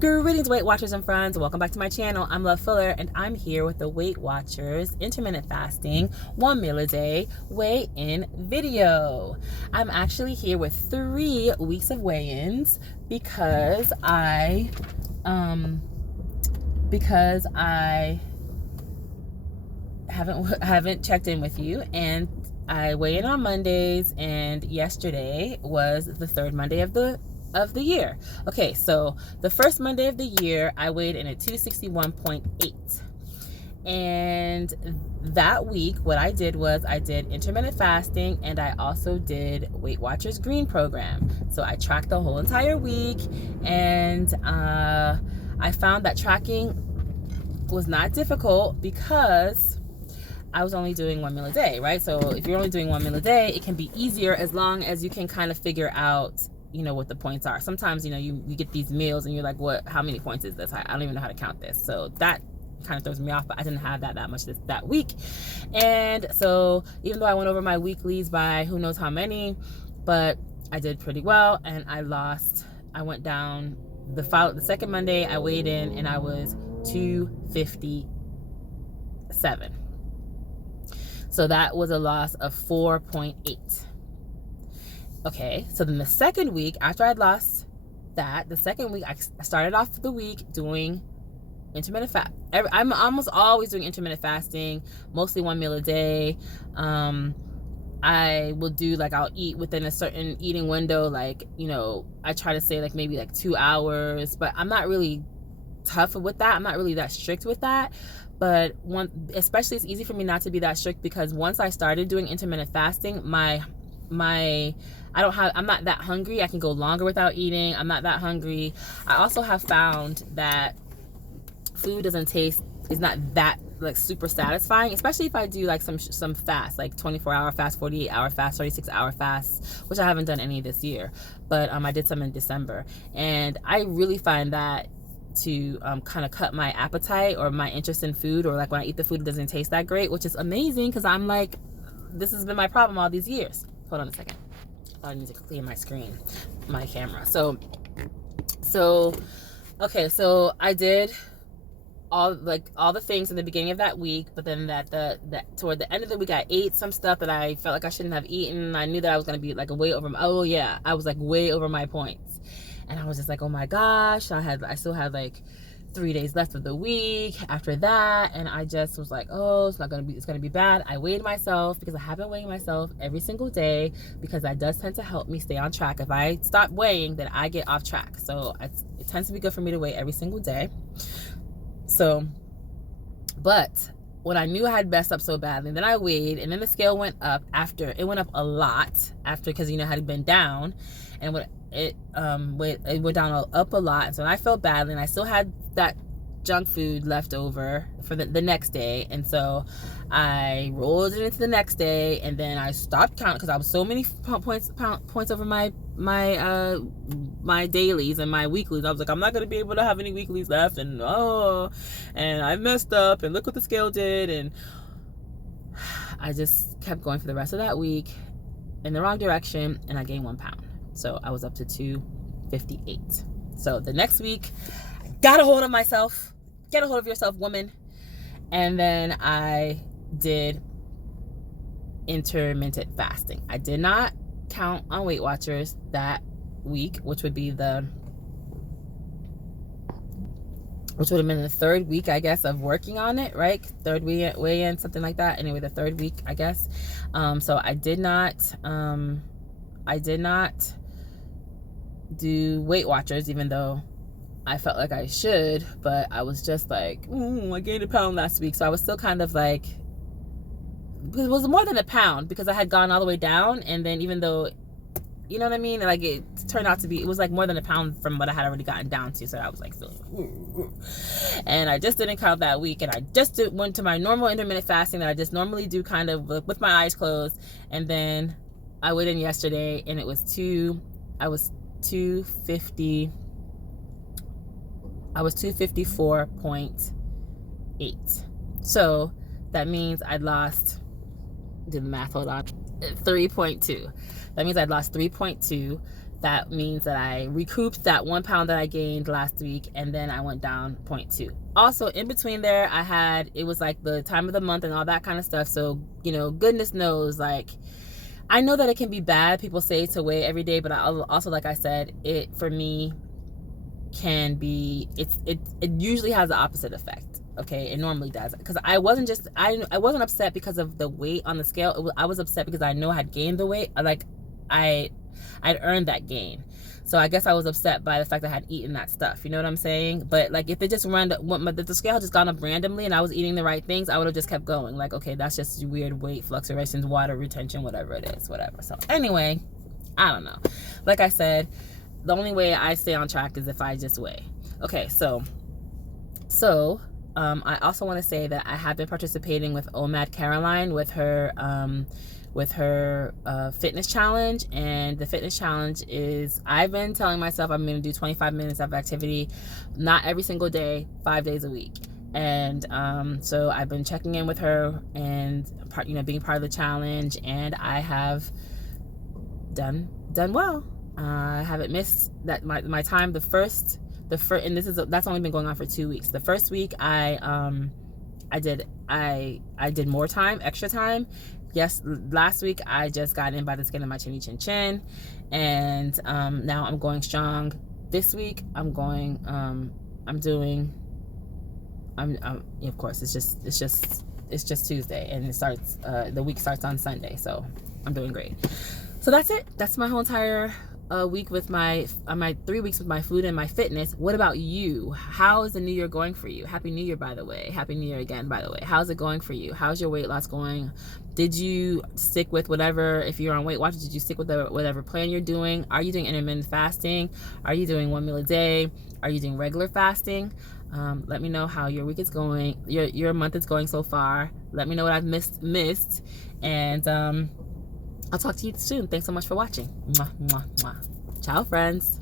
Greetings, Weight Watchers and friends. Welcome back to my channel. I'm Love Fuller, and I'm here with the Weight Watchers intermittent fasting 1 meal a day weigh-in video. I'm actually here with 3 weeks of weigh-ins because I haven't checked in with you, and I weigh in on Mondays, and yesterday was the 3rd Monday of the year. Okay, so the first Monday of the year, I weighed in at 261.8. And that week, what I did was I did intermittent fasting, and I also did Weight Watchers Green program. So I tracked the whole entire week, and I found that tracking was not difficult because I was only doing 1 meal a day, right? So if you're only doing 1 meal a day, it can be easier as long as you can kind of figure out what the points are. Sometimes, you get these meals and you're like, how many points is this? I don't even know how to count this. So that kind of throws me off, but I didn't have that much that week. And so even though I went over my weeklies by who knows how many, but I did pretty well, and I went down the second Monday. I weighed in and I was 257. So that was a loss of 4.8. Okay, so then the second week, after I'd lost that, the second week, I started off the week doing intermittent fast. I'm almost always doing intermittent fasting, mostly 1 meal a day. I will do, I'll eat within a certain eating window, I try to say maybe 2 hours, but I'm not really tough with that. I'm not really that strict with that. But especially it's easy for me not to be that strict because once I started doing intermittent fasting, I'm not that hungry. I can go longer without eating. I'm not that hungry. I also have found that food is not that super satisfying, especially if I do some fast, 24-hour fast, 48-hour fast, 36-hour fast, which I haven't done any this year, but I did some in December, and I really find that to kind of cut my appetite or my interest in food, or when I eat the food, it doesn't taste that great, which is amazing because I'm this has been my problem all these years. Hold on a second. I need to clear my screen, my camera. So okay, so I did all the things in the beginning of that week, but then toward the end of the week, I ate some stuff that I felt like I shouldn't have eaten. I knew that I was going to be way over. I was way over my points, and I was just oh my gosh. I still had 3 days left of the week after that, and I just was it's gonna be bad. I weighed myself because I have been weighing myself every single day because that does tend to help me stay on track. If I stop weighing, then I get off track. So it tends to be good for me to weigh every single day. So, but when I knew I had messed up so badly, then I weighed, and then the scale went up after. It went up a lot after because it had been down, and it went down up a lot. And so I felt badly, and I still had that junk food left over for the next day, and so I rolled it into the next day, and then I stopped counting because I was so many points over my dailies and my weeklies. I was I'm not going to be able to have any weeklies left, and I messed up, and look what the scale did. And I just kept going for the rest of that week in the wrong direction, and I gained 1 pound. So I was up to 258. So the next week, I got a hold of myself. Get a hold of yourself, woman. And then I did intermittent fasting. I did not count on Weight Watchers that week, which would have been the 3rd week, I guess, of working on it, right? 3rd weigh in, something like that. Anyway, the 3rd week, I guess. So I did not do Weight Watchers, even though I felt like I should, but I was just I gained 1 pound last week. So I was still kind of it was more than 1 pound because I had gone all the way down, and then even though, you know what I mean, it turned out to be, it was more than 1 pound from what I had already gotten down to. So I was feeling, and I just didn't count that week, and I just went to my normal intermittent fasting that I just normally do, kind of with my eyes closed, and then I weighed in yesterday, and it was 250. I was 254.8. So that means I'd lost, do the math, hold on, 3.2. That means I'd lost 3.2 that means that I recouped that 1 pound that I gained last week, and then I went down 0.2. Also, in between there, it was like the time of the month and all that kind of stuff. So, you know, goodness knows, like, I know that it can be bad. People say to weigh every day, but I also, like I said, it for me can be, it usually has the opposite effect. Okay, it normally does, because I wasn't upset because of the weight on the scale. I was upset because I know I had gained the weight. Like, I'd earned that gain. So I guess I was upset by the fact that I had eaten that stuff. You know what I'm saying? But like, if it just the scale had just gone up randomly and I was eating the right things, I would have just kept going. Like, okay, that's just weird weight fluctuations, water retention, whatever it is, whatever. So anyway, I don't know. Like I said, the only way I stay on track is if I just weigh. Okay, so I also want to say that I have been participating with OMAD Caroline with her fitness challenge. And the fitness challenge is, I've been telling myself I'm going to do 25 minutes of activity, not every single day, 5 days a week. And so I've been checking in with her and being part of the challenge, and I have done well. I haven't missed that my time. And that's only been going on for 2 weeks. The first week I did more time, extra time. Yes, last week I just got in by the skin of my chinny chin chin, and now I'm going strong. This week of course, it's just Tuesday, and it starts the week starts on Sunday, so I'm doing great. So that's it. That's my whole entire week with my 3 weeks with my food and my fitness. What about you? How is the new year going for you? Happy New Year, by the way. Happy New Year again, by the way. How's it going for you? How's your weight loss going? Did you stick with whatever, if you're on Weight Watchers, did you stick with whatever plan you're doing? Are you doing intermittent fasting? Are you doing 1 meal a day? Are you doing regular fasting? Let me know how your week is going, your month is going so far. Let me know what I've missed. And I'll talk to you soon. Thanks so much for watching. Mwah, mwah, mwah. Ciao, friends.